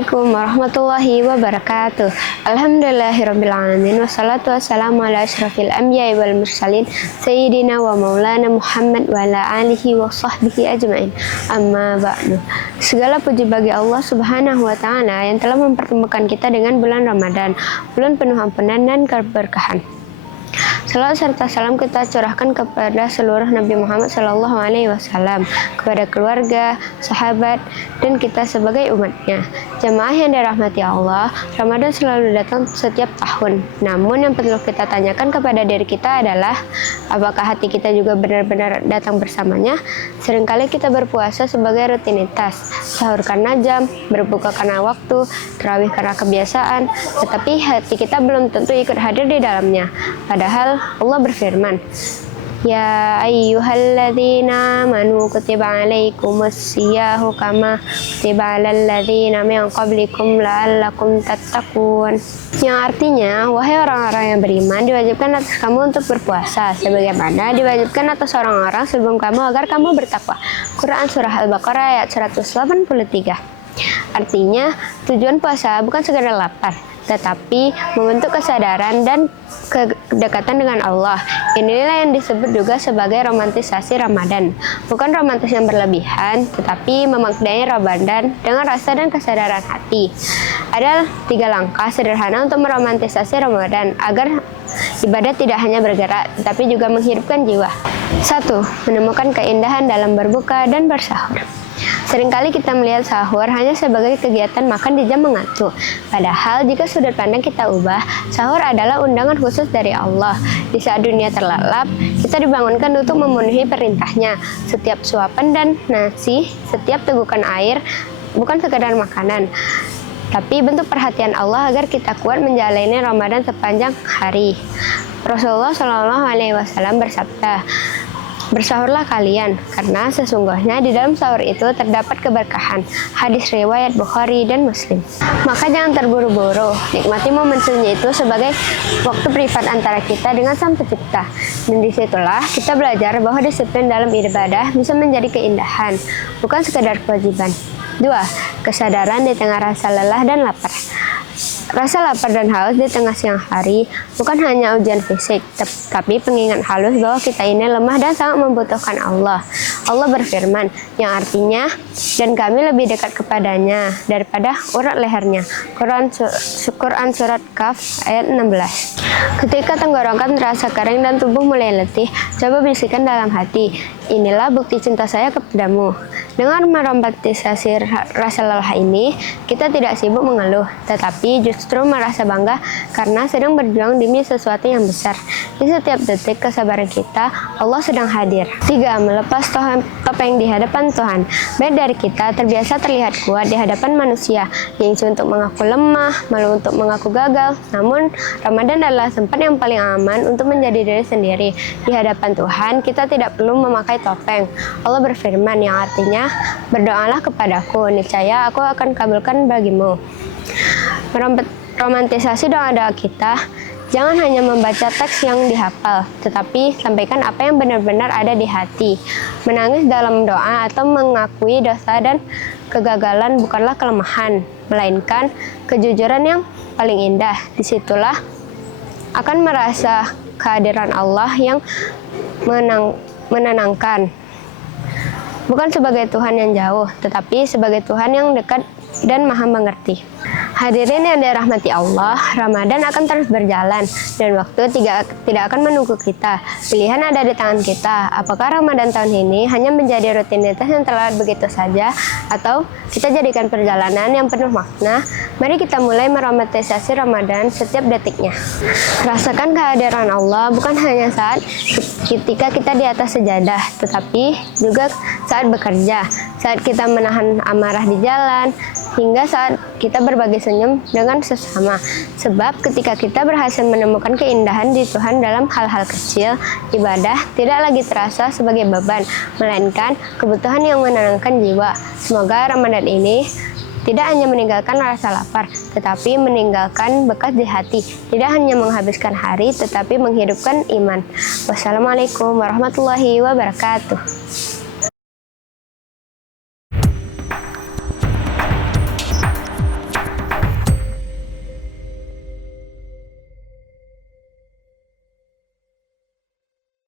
Assalamualaikum warahmatullahi wabarakatuh. Alhamdulillahirrabbilalamin. Wassalatu wassalamu ala asyrafil anbiya'i wal mursalin Sayyidina wa maulana Muhammad wa ala alihi wa sahbihi ajma'in. Amma ba'du. Segala puji bagi Allah subhanahu wa ta'ala yang telah mempertemukan kita dengan bulan Ramadan, bulan penuh ampunan dan keberkahan. Salawat serta salam kita curahkan kepada seluruh Nabi Muhammad SAW, kepada keluarga, sahabat, dan kita sebagai umatnya. Jamaah yang dirahmati Allah, Ramadan selalu datang setiap tahun. Namun yang perlu kita tanyakan kepada diri kita adalah, apakah hati kita juga benar-benar datang bersamanya? Seringkali kita berpuasa sebagai rutinitas, sahur karena jam, berbuka karena waktu, tarawih karena kebiasaan, tetapi hati kita belum tentu ikut hadir di dalamnya. Padahal Allah berfirman, Ya ayyuhalladzina amanu kutiba alaikumus siyahu kama kutiba alal ladzina min qablikum la'allakum tattaqun. Yang artinya, wahai orang-orang yang beriman, diwajibkan atas kamu untuk berpuasa sebagaimana diwajibkan atas orang-orang sebelum kamu agar kamu bertakwa. Quran Surah Al-Baqarah ayat 183. Artinya, tujuan puasa bukan sekedar lapar, tetapi membentuk kesadaran dan kedekatan dengan Allah. Inilah yang disebut juga sebagai romantisasi Ramadan. Bukan romantis yang berlebihan, tetapi memaknai Ramadan dengan rasa dan kesadaran hati. Ada 3 langkah sederhana untuk meromantisasi Ramadan agar ibadah tidak hanya bergerak, tetapi juga menghidupkan jiwa. 1. Menemukan keindahan dalam berbuka dan bersahur. Seringkali kita melihat sahur hanya sebagai kegiatan makan di jam mengantuk. Padahal jika sudut pandang kita ubah, sahur adalah undangan khusus dari Allah. Di saat dunia terlelap, kita dibangunkan untuk memenuhi perintahnya. Setiap suapan dan nasi, setiap tegukan air, bukan sekadar makanan, tapi bentuk perhatian Allah agar kita kuat menjalani Ramadan sepanjang hari. Rasulullah SAW bersabda, Bersahurlah kalian, karena sesungguhnya di dalam sahur itu terdapat keberkahan. Hadis riwayat Bukhari dan Muslim. Maka jangan terburu-buru, nikmati momen sunyi itu sebagai waktu privat antara kita dengan Sang Pencipta. Dan disitulah kita belajar bahwa disiplin dalam ibadah bisa menjadi keindahan, bukan sekedar kewajiban. 2. Kesadaran di tengah rasa lelah dan lapar. Rasa lapar dan haus di tengah siang hari bukan hanya ujian fisik, tapi pengingat halus bahwa kita ini lemah dan sangat membutuhkan Allah. Allah berfirman, yang artinya, dan kami lebih dekat kepadanya daripada urat lehernya. Quran Surat Kaf ayat 16. Ketika tenggorokan terasa kering dan tubuh mulai letih, coba bisikan dalam hati, inilah bukti cinta saya kepadamu. Dengan meromantisasi rasa lelah ini, kita tidak sibuk mengeluh, tetapi justru merasa bangga karena sedang berjuang demi sesuatu yang besar. Di setiap detik kesabaran kita, Allah sedang hadir. 3. Melepas topeng di hadapan Tuhan. Baik dari kita terbiasa terlihat kuat di hadapan manusia, gengsi untuk mengaku lemah, malu untuk mengaku gagal. Namun, Ramadan adalah tempat yang paling aman untuk menjadi diri sendiri. Di hadapan Tuhan, kita tidak perlu memakai topeng. Allah berfirman yang artinya, berdoalah kepadaku, niscaya aku akan kabulkan bagimu. Romantisasi doa-doa kita, jangan hanya membaca teks yang dihafal, tetapi sampaikan apa yang benar-benar ada di hati. Menangis dalam doa atau mengakui dosa dan kegagalan bukanlah kelemahan, melainkan kejujuran yang paling indah. Disitulah akan merasa kehadiran Allah yang menenangkan. Bukan sebagai Tuhan yang jauh, tetapi sebagai Tuhan yang dekat dan maha mengerti. Hadirin yang dirahmati Allah, Ramadan akan terus berjalan dan waktu tidak akan menunggu kita. Pilihan ada di tangan kita. Apakah Ramadan tahun ini hanya menjadi rutinitas yang terlewat begitu saja, atau kita jadikan perjalanan yang penuh makna? Mari kita mulai meromantisasi Ramadan setiap detiknya. Rasakan kehadiran Allah bukan hanya saat ketika kita di atas sejadah, tetapi juga saat bekerja, saat kita menahan amarah di jalan, hingga saat kita berbagi senyum dengan sesama. Sebab ketika kita berhasil menemukan keindahan di Tuhan dalam hal-hal kecil, ibadah tidak lagi terasa sebagai beban, melainkan kebutuhan yang menenangkan jiwa. Semoga Ramadan ini tidak hanya meninggalkan rasa lapar, tetapi meninggalkan bekas di hati. Tidak hanya menghabiskan hari, tetapi menghidupkan iman. Wassalamualaikum warahmatullahi wabarakatuh.